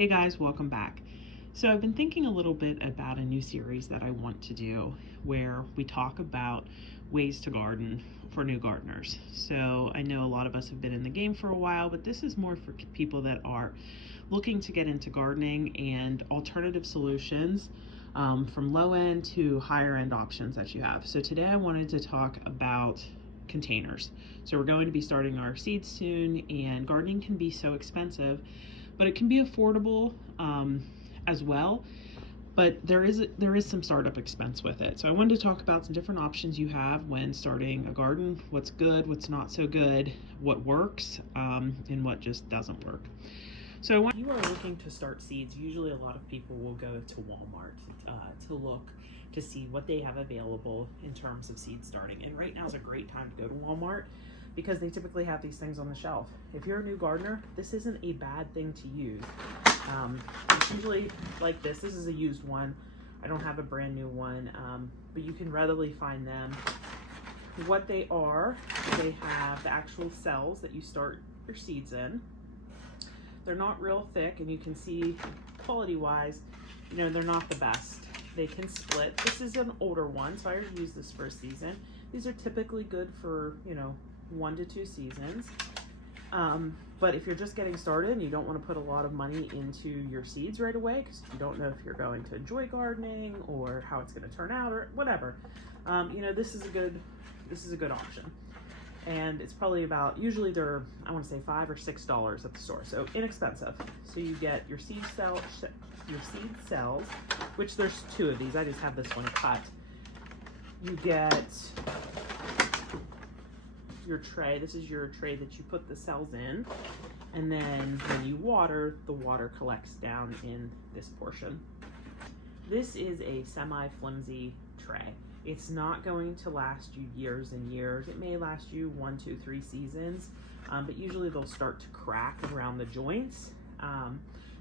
Hey guys, welcome back. So I've been thinking a little bit about a new series that I want to do where we talk about ways to garden for new gardeners. So I know a lot of us have been in the game for a while, but this is more for people that are looking to get into gardening and alternative solutions, from low end to higher end options that you have. So today I wanted to talk about containers. So we're going to be starting our seeds soon, and gardening can be so expensive, but it can be affordable as well. But there is some startup expense with it. So I wanted to talk about some different options you have when starting a garden, what's good, what's not so good, what works, and what just doesn't work. So when you are looking to start seeds, usually a lot of people will go to Walmart to look to see what they have available in terms of seed starting. And right now is a great time to go to Walmart because they typically have these things on the shelf. If you're a new gardener, this isn't a bad thing to use. It's usually like this. This is a used one. I don't have a brand new one, but you can readily find them. What they are, they have the actual cells that you start your seeds in. They're not real thick, and you can see quality-wise, they're not the best. They can split. This is an older one, so I already used this for a season. These are typically good for, 1 to 2 seasons. But if you're just getting started and you don't want to put a lot of money into your seeds right away, because you don't know if you're going to enjoy gardening or how it's going to turn out or whatever, this is a good option. And it's probably about, usually they're, I want to say $5 or $6 at the store, so inexpensive. So you get your seed cells, which there's 2 of these. I just have this one cut. You get your tray. This is your tray that you put the cells in, and then when you water, the water collects down in this portion. This is a semi-flimsy tray. It's not going to last you years and years. It may last you 1, 2, 3 seasons, but usually they'll start to crack around the joints.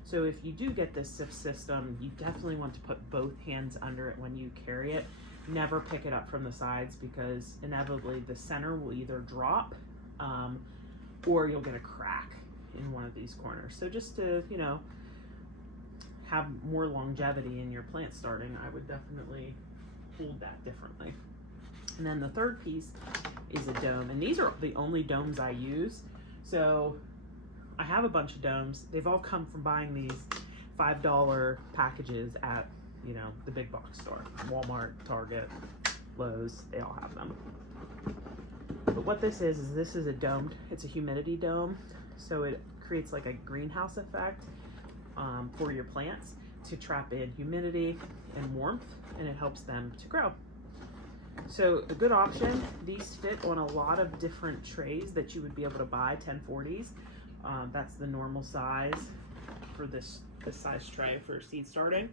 So if you do get this system, you definitely want to put both hands under it when you carry it. Never pick it up from the sides, because inevitably the center will either drop or you'll get a crack in one of these corners. So just to, have more longevity in your plant starting, I would definitely hold that differently. And then the third piece is a dome, and these are the only domes I use. So I have a bunch of domes. They've all come from buying these $5 packages at the big box store, Walmart, Target, Lowe's, they all have them. But what this is this is a domed, it's a humidity dome, so it creates like a greenhouse effect for your plants to trap in humidity and warmth, and it helps them to grow. So a good option, these fit on a lot of different trays that you would be able to buy, 1040s. That's the normal size for this size tray for seed starting.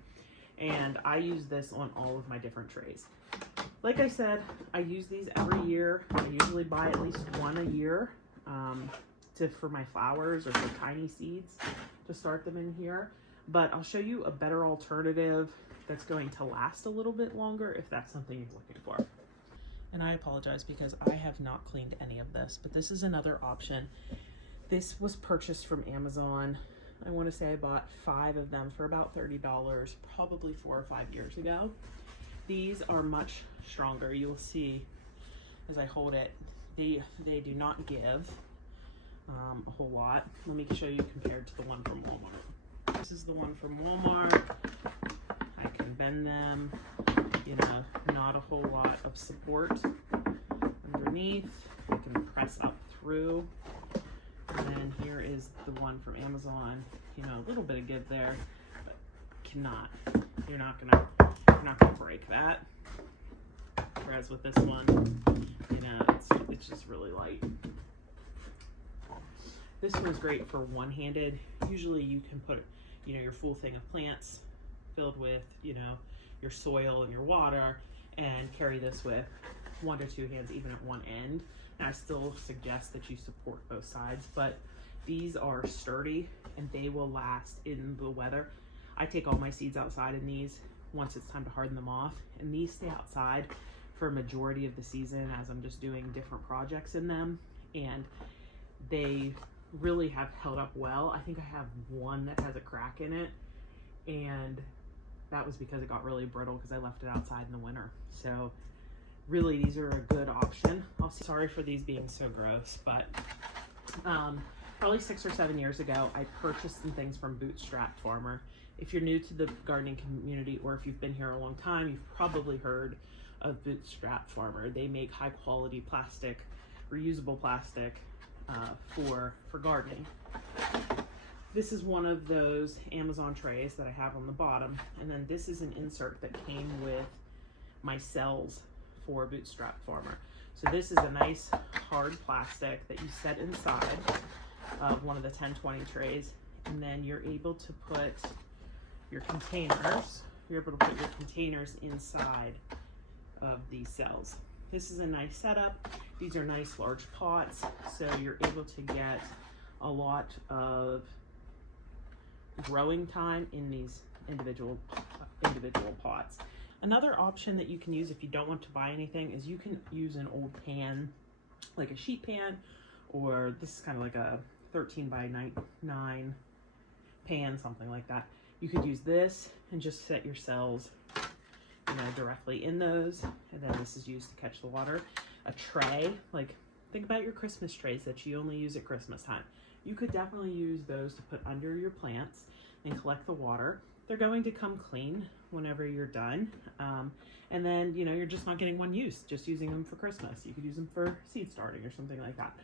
And I use this on all of my different trays. Like I said, I use these every year. I usually buy at least one a year for my flowers or for tiny seeds to start them in here. But I'll show you a better alternative that's going to last a little bit longer if that's something you're looking for. And I apologize because I have not cleaned any of this, but this is another option. This was purchased from Amazon. I want to say I bought 5 of them for about $30, probably 4 or 5 years ago. These are much stronger. You'll see as I hold it, they do not give a whole lot. Let me show you compared to the one from Walmart. This is the one from Walmart. I can bend them, not a whole lot of support underneath. I can press up through. And then here is the one from Amazon, a little bit of give there, but you're not gonna break that. Whereas with this one, it's just really light. This one's great for one-handed. Usually you can put, your full thing of plants filled with, your soil and your water, and carry this with 1 to 2 hands, even at one end. And I still suggest that you support both sides, but these are sturdy and they will last in the weather. I take all my seeds outside in these once it's time to harden them off, and these stay outside for a majority of the season as I'm just doing different projects in them, and they really have held up well. I think I have one that has a crack in it, and that was because it got really brittle because I left it outside in the winter. So really, these are a good option. Sorry for these being so gross, but probably 6 or 7 years ago, I purchased some things from Bootstrap Farmer. If you're new to the gardening community, or if you've been here a long time, you've probably heard of Bootstrap Farmer. They make high quality plastic, reusable plastic for gardening. This is one of those Amazon trays that I have on the bottom, and then this is an insert that came with my cells for Bootstrap Farmer. So this is a nice hard plastic that you set inside of one of the 1020 trays, and then you're able to put your containers. You're able to put your containers inside of these cells. This is a nice setup. These are nice large pots, so you're able to get a lot of growing time in these individual pots. Another option that you can use if you don't want to buy anything is you can use an old pan, like a sheet pan, or this is kind of like a 13 by 9 pan, something like that. You could use this and just set your cells, you know, directly in those, and then this is used to catch the water. A tray, like think about your Christmas trays that you only use at Christmas time. You could definitely use those to put under your plants and collect the water. They're going to come clean whenever you're done. And then, you know, you're just not getting one use, just using them for Christmas. You could use them for seed starting or something like that.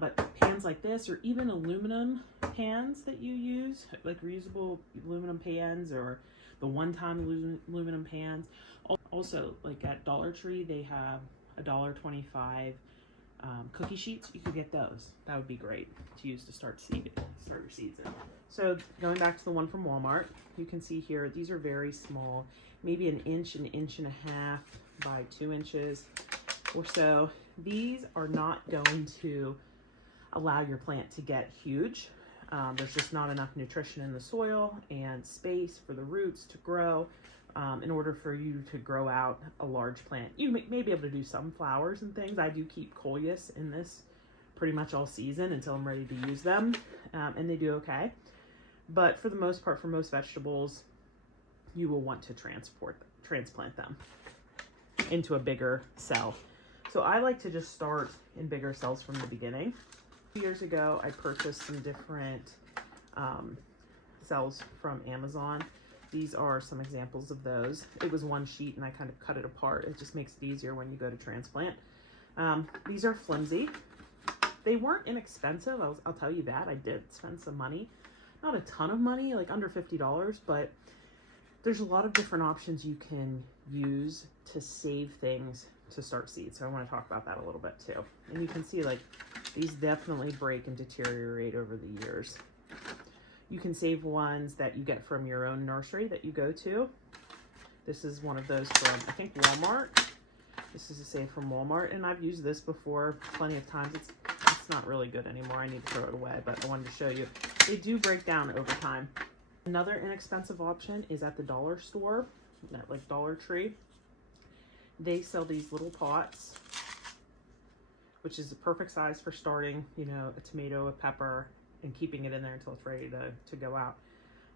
But pans like this, or even aluminum pans that you use, like reusable aluminum pans or the one-time aluminum pans. Also, like at Dollar Tree, they have $1.25 cookie sheets. You could get those. That would be great to use to start your seeds in. So going back to the one from Walmart, you can see here, these are very small, maybe an inch and a half by 2 inches or so. These are not going to allow your plant to get huge. There's just not enough nutrition in the soil and space for the roots to grow in order for you to grow out a large plant. You may be able to do some flowers and things. I do keep coleus in this pretty much all season until I'm ready to use them, and they do okay. But for the most part, for most vegetables, you will want to transplant them into a bigger cell. So I like to just start in bigger cells from the beginning. 2 years ago, I purchased some different cells from Amazon. These are some examples of those. It was one sheet and I kind of cut it apart. It just makes it easier when you go to transplant. These are flimsy. They weren't inexpensive, I'll tell you that. I did spend some money. Not a ton of money, like under $50, but there's a lot of different options you can use to save things to start seeds. So I want to talk about that a little bit too. And you can see like these definitely break and deteriorate over the years. You can save ones that you get from your own nursery that you go to. This is one of those from, I think, Walmart. This is a save from Walmart, and I've used this before plenty of times. It's not really good anymore. I need to throw it away, but I wanted to show you. They do break down over time. Another inexpensive option is at the dollar store, like Dollar Tree. They sell these little pots, which is the perfect size for starting, you know, a tomato, a pepper, and keeping it in there until it's ready to go out.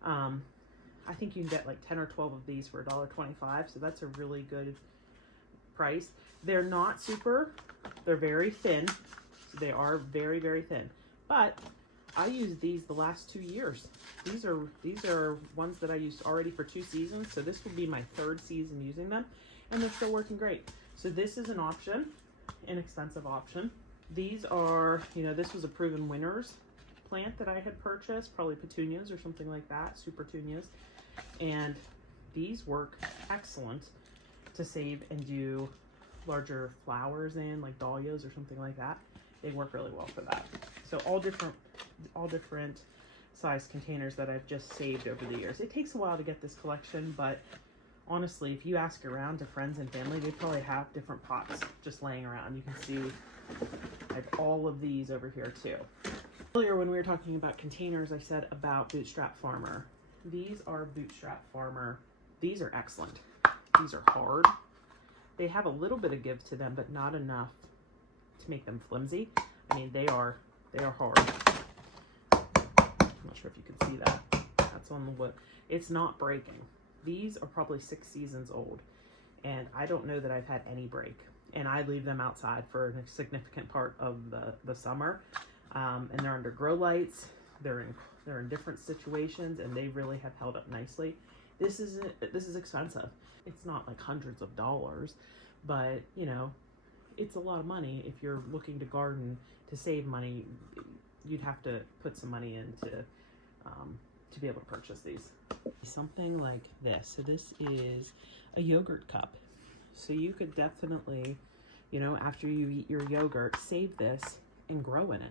I think you can get like 10 or 12 of these for $1.25, so that's a really good price. They're not super, they're very thin. So they are very, very thin. But I used these the last 2 years. These are ones that I used already for 2 seasons, so this will be my 3rd season using them, and they're still working great. So this is an option, inexpensive option. These are, you know, this was a Proven Winners plant that I had purchased, probably petunias or something like that, super petunias, and these work excellent to save and do larger flowers in, like dahlias or something like that. They work really well for that. So all different size containers that I've just saved over the years. It takes a while to get this collection, but honestly, if you ask around to friends and family, they probably have different pots just laying around. You can see I have all of these over here too. Earlier when we were talking about containers, I said about Bootstrap Farmer. These are Bootstrap Farmer. These are excellent. These are hard. They have a little bit of give to them, but not enough to make them flimsy. I mean, they are hard. I'm not sure if you can see that. That's on the wood. It's not breaking. These are probably 6 seasons old, and I don't know that I've had any break. And I leave them outside for a significant part of the summer, and they're under grow lights. They're in different situations, and they really have held up nicely. This is expensive. It's not like hundreds of dollars, but you know, it's a lot of money. If you're looking to garden to save money, you'd have to put some money into to be able to purchase these. Something like this. So this is a yogurt cup. So you could definitely, you know, after you eat your yogurt, save this and grow in it.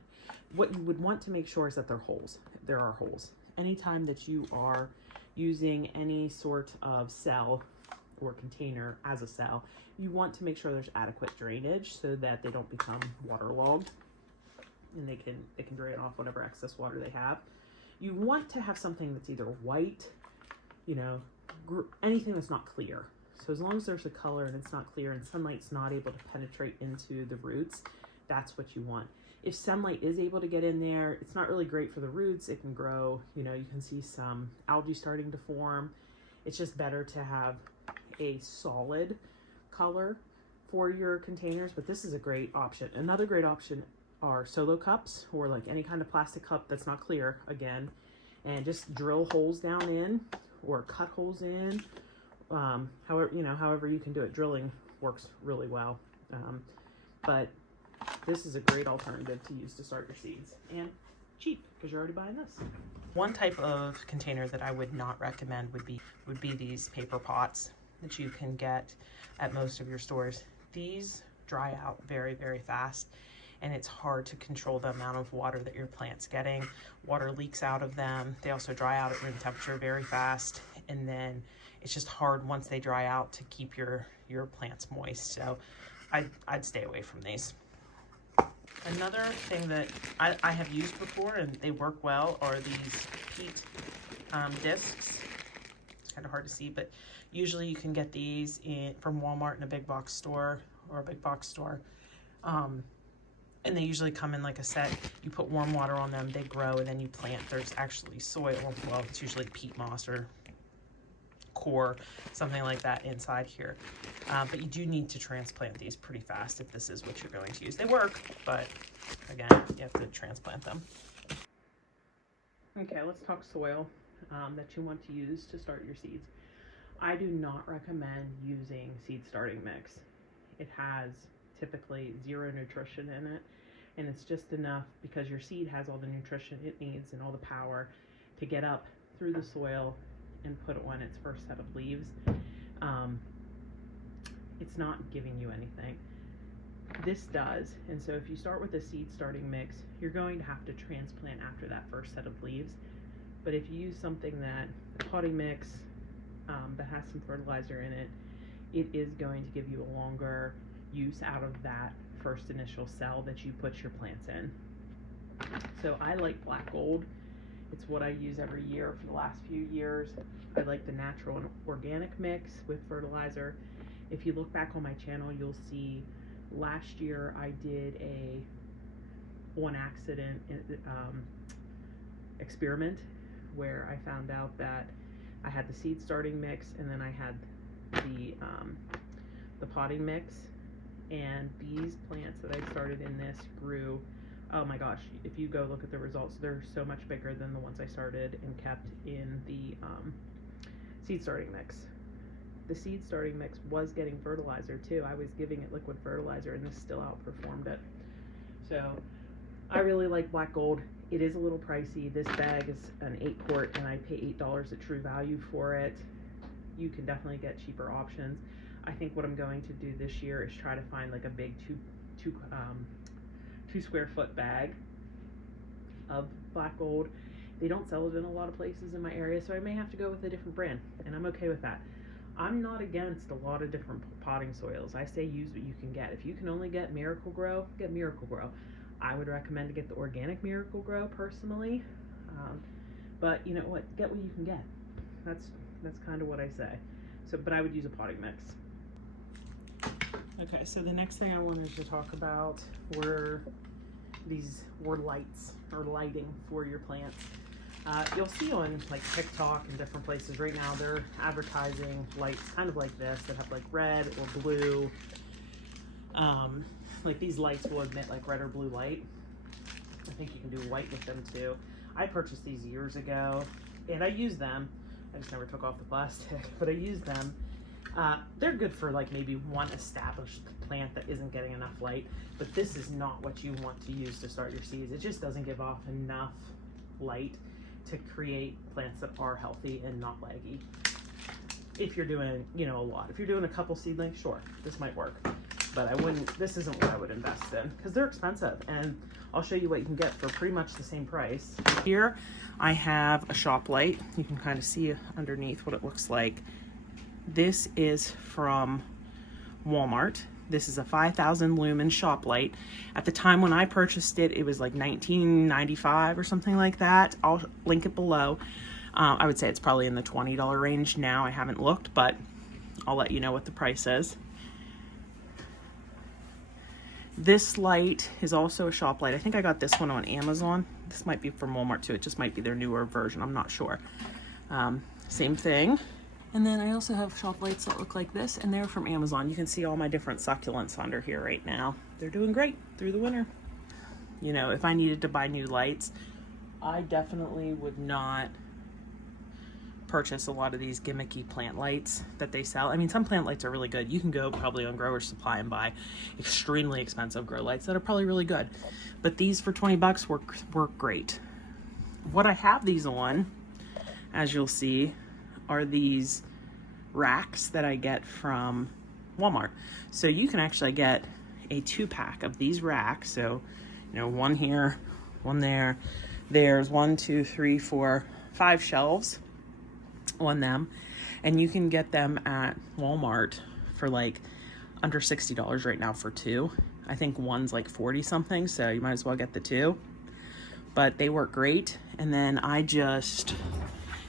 What you would want to make sure is that there are holes. Anytime that you are using any sort of cell or container as a cell, you want to make sure there's adequate drainage so that they don't become waterlogged, and they can drain off whatever excess water they have. You want to have something that's either white, you know, anything that's not clear. So as long as there's a color and it's not clear and sunlight's not able to penetrate into the roots, that's what you want. If sunlight is able to get in there, it's not really great for the roots. It can grow, you know, you can see some algae starting to form. It's just better to have a solid color for your containers, but this is a great option. Another great option are solo cups, or like any kind of plastic cup that's not clear, again, and just drill holes down in or cut holes in. However you can do it. Drilling works really well, but this is a great alternative to use to start your seeds, and cheap because you're already buying this. One type of container that I would not recommend would be these paper pots that you can get at most of your stores. These dry out very, very fast, and it's hard to control the amount of water that your plant's getting. Water leaks out of them. They also dry out at room temperature very fast, and then it's just hard once they dry out to keep your plants moist. So I'd stay away from these. Another thing that I have used before and they work well are these peat discs. It's kind of hard to see, but usually you can get these from Walmart in a big box store or a big box store. And they usually come in like a set. You put warm water on them, they grow, and then you plant. There's actually soil, well, it's usually peat moss or core, something like that inside here. But you do need to transplant these pretty fast if this is what you're going to use. They work, but again, you have to transplant them. Okay, let's talk soil that you want to use to start your seeds. I do not recommend using seed starting mix. It has typically 0 nutrition in it, and it's just enough because your seed has all the nutrition it needs and all the power to get up through the soil and put on its first set of leaves. It's not giving you anything. This does, and so if you start with a seed starting mix, you're going to have to transplant after that first set of leaves. But if you use something that a potting mix that has some fertilizer in it, it is going to give you a longer use out of that first initial cell that you put your plants in. So I like Black Gold. It's what I use every year for the last few years. I like the natural and organic mix with fertilizer. If you look back on my channel, you'll see last year I did a on accident experiment where I found out that I had the seed starting mix and then I had the potting mix, and these plants that I started in this grew, oh my gosh, if you go look at the results, they're so much bigger than the ones I started and kept in the seed starting mix. The seed starting mix was getting fertilizer too. I was giving it liquid fertilizer and this still outperformed it. So I really like Black Gold. It is a little pricey. This bag is an 8-quart and I pay $8 at True Value for it. You can definitely get cheaper options. I think what I'm going to do this year is try to find like a big two square foot bag of Black Gold. They don't sell it in a lot of places in my area, so I may have to go with a different brand, and I'm okay with that. I'm not against a lot of different potting soils. I say use what you can get. If you can only get Miracle-Gro, get Miracle-Gro. I would recommend to get the organic Miracle-Gro personally, but you know what? Get what you can get. That's kind of what I say. So, but I would use a potting mix. Okay, so the next thing I wanted to talk about were lights or lighting for your plants. You'll see on like TikTok and different places right now, they're advertising lights kind of like this that have like red or blue. Like these lights will emit like red or blue light. I think you can do white with them too. I purchased these years ago and I use them. I just never took off the plastic, but I use them. They're good for like maybe one established plant that isn't getting enough light, but this is not what you want to use to start your seeds. It just doesn't give off enough light to create plants that are healthy and not laggy. If you're doing, you know, a lot. If you're doing a couple seedlings, sure, this might work. But I wouldn't, this isn't what I would invest in because they're expensive, and I'll show you what you can get for pretty much the same price. Here I have a shop light. You can kind of see underneath what it looks like. This is from Walmart. This is a 5,000 lumen shop light. At the time when I purchased it, it was like $19.95 or something like that. I'll link it below. I would say it's probably in the $20 range now. I haven't looked, but I'll let you know what the price is. This light is also a shop light. I think I got this one on Amazon. This might be from Walmart too. It just might be their newer version. I'm not sure. Same thing. And then I also have shop lights that look like this, and they're from Amazon. You can see all my different succulents under here right now. They're doing great through the winter. You know, if I needed to buy new lights, I definitely would not purchase a lot of these gimmicky plant lights that they sell. I mean, some plant lights are really good. You can go probably on Growers Supply and buy extremely expensive grow lights that are probably really good. But these for 20 bucks work great. What I have these on, as you'll see, are these racks that I get from Walmart. So you can actually get a 2-pack of these racks. So, you know, one here, one there. There's 1, 2, 3, 4, 5 shelves on them, and you can get them at Walmart for like under $60 right now for 2. I think one's like 40 something, so you might as well get the 2. But they work great. And then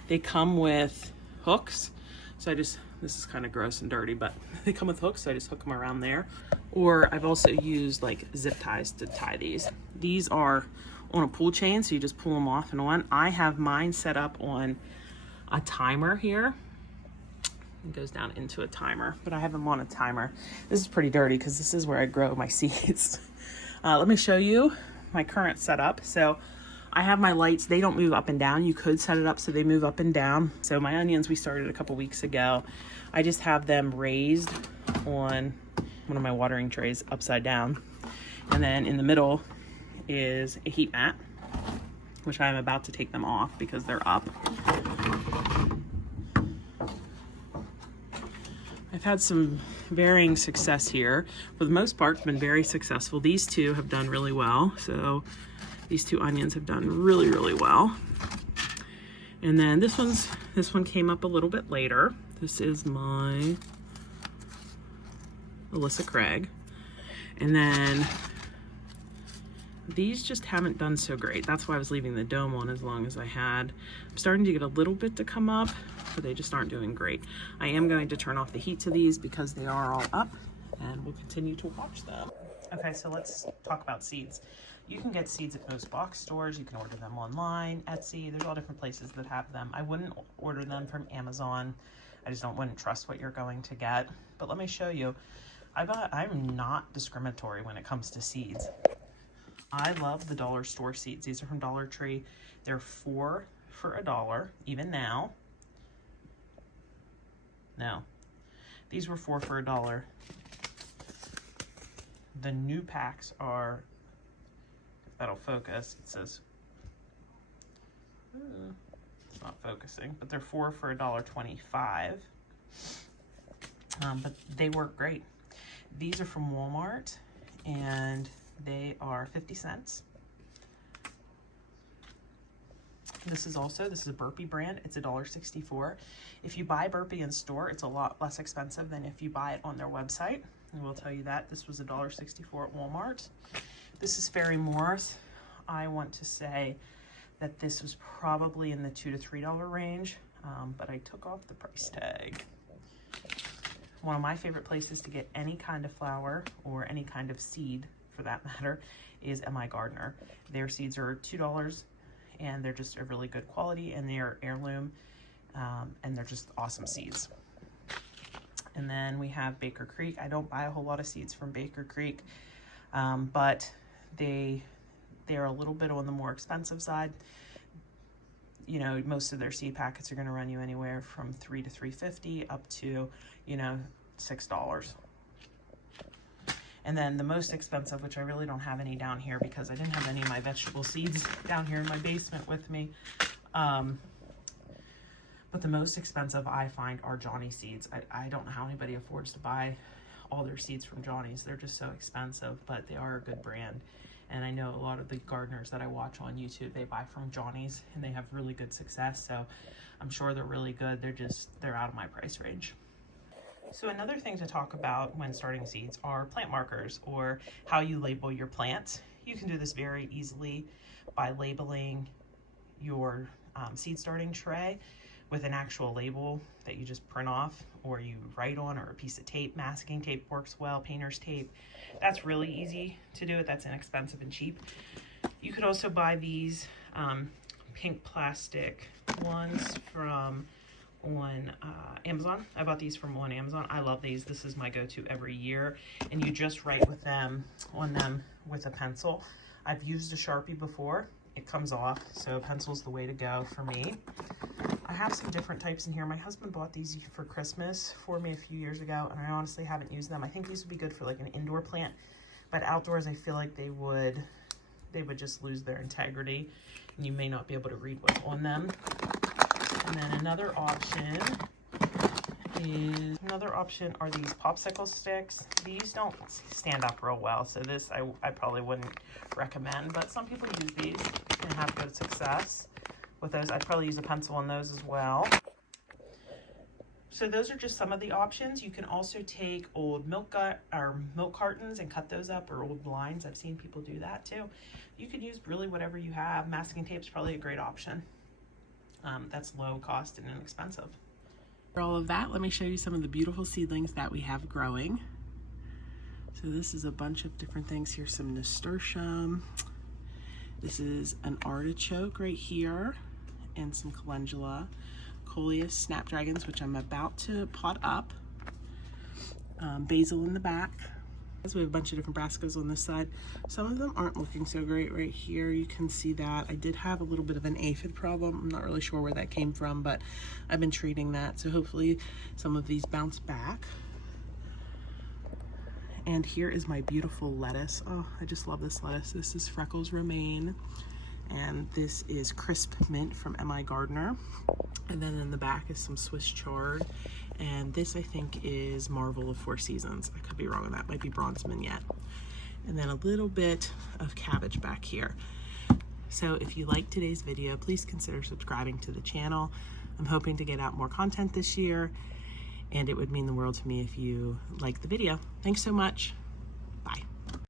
they come with hooks. So this is kind of gross and dirty, but they come with hooks, so I just hook them around there. Or I've also used like zip ties to tie these. These are on a pull chain, so you just pull them off and on. I have mine set up on a timer here. It goes down into a timer, but I have them on a timer. This is pretty dirty because this is where I grow my seeds. Let me show you my current setup. So I have my lights, they don't move up and down. You could set it up so they move up and down. So my onions, we started a couple weeks ago. I just have them raised on one of my watering trays upside down. And then in the middle is a heat mat, which I'm about to take them off because they're up. I've had some varying success here. For the most part, it's been very successful. These two have done really well. So these 2 onions have done really, really well. And then this one came up a little bit later. This is my Alyssa Craig. And then these just haven't done so great. That's why I was leaving the dome on as long as I had. I'm starting to get a little bit to come up, but they just aren't doing great. I am going to turn off the heat to these because they are all up, and we'll continue to watch them. Okay, so let's talk about seeds. You can get seeds at most box stores. You can order them online, Etsy. There's all different places that have them. I wouldn't order them from Amazon. I just wouldn't trust what you're going to get. But let me show you. I'm not discriminatory when it comes to seeds. I love the dollar store seeds. These are from Dollar Tree. They're 4 for $1, even now. No, these were 4 for $1. The new packs are, if that'll focus, it says, it's not focusing, but they're 4 for $1.25. But they work great. These are from Walmart, and they are 50 cents. This is a Burpee brand. It's $1.64. If you buy Burpee in store, it's a lot less expensive than if you buy it on their website. I will tell you that. This was $1.64 at Walmart. This is Fairy Morse. I want to say that this was probably in the $2 to $3 range, but I took off the price tag. One of my favorite places to get any kind of flower or any kind of seed, for that matter, is M.I. Gardener. Their seeds are $2 and they're just a really good quality, and they're heirloom, and they're just awesome seeds. And then we have Baker Creek. I don't buy a whole lot of seeds from Baker Creek, but they're a little bit on the more expensive side. You know, most of their seed packets are going to run you anywhere from $3 to $3.50 up to, you know, $6. And then the most expensive, which I really don't have any down here because I didn't have any of my vegetable seeds down here in my basement with me. But the most expensive I find are Johnny seeds. I don't know how anybody affords to buy all their seeds from Johnny's. They're just so expensive, but they are a good brand. And I know a lot of the gardeners that I watch on YouTube, they buy from Johnny's and they have really good success. So I'm sure they're really good. They're out of my price range. So another thing to talk about when starting seeds are plant markers, or how you label your plants. You can do this very easily by labeling your seed starting tray with an actual label that you just print off or you write on, or a piece of tape. Masking tape works well, painter's tape. That's really easy to do it. That's inexpensive and cheap. You could also buy these pink plastic ones from on Amazon. I bought these from on Amazon. I love these. This is my go-to every year. And you just write with them on them with a pencil. I've used a Sharpie before. It comes off, so a pencil's the way to go for me. I have some different types in here. My husband bought these for Christmas for me a few years ago, and I honestly haven't used them. I think these would be good for like an indoor plant, but outdoors I feel like they would just lose their integrity, and you may not be able to read what's on them. And then another option are these popsicle sticks. These don't stand up real well, so this I probably wouldn't recommend, but some people use these and have good success with those. I'd probably use a pencil on those as well. So those are just some of the options. You can also take old milk cartons and cut those up, or old blinds. I've seen people do that too. You could use really whatever you have. Masking tape is probably a great option. That's low cost and inexpensive. For all of that, let me show you some of the beautiful seedlings that we have growing. So this is a bunch of different things. Here's some nasturtium. This is an artichoke right here, and some calendula. Coleus snapdragons, which I'm about to pot up. Basil in the back. So we have a bunch of different brassicas on this side. Some of them aren't looking so great right here. You can see that. I did have a little bit of an aphid problem. I'm not really sure where that came from, but I've been treating that. So hopefully some of these bounce back. And here is my beautiful lettuce. Oh, I just love this lettuce. This is Freckles Romaine. And this is Crisp Mint from M.I. Gardener. And then in the back is some Swiss chard. And this I think is Marvel of Four Seasons. I could be wrong on that. Might be Bronze Mignette. And then a little bit of cabbage back here. So if you liked today's video, please consider subscribing to the channel. I'm hoping to get out more content this year, and it would mean the world to me if you liked the video. Thanks so much. Bye.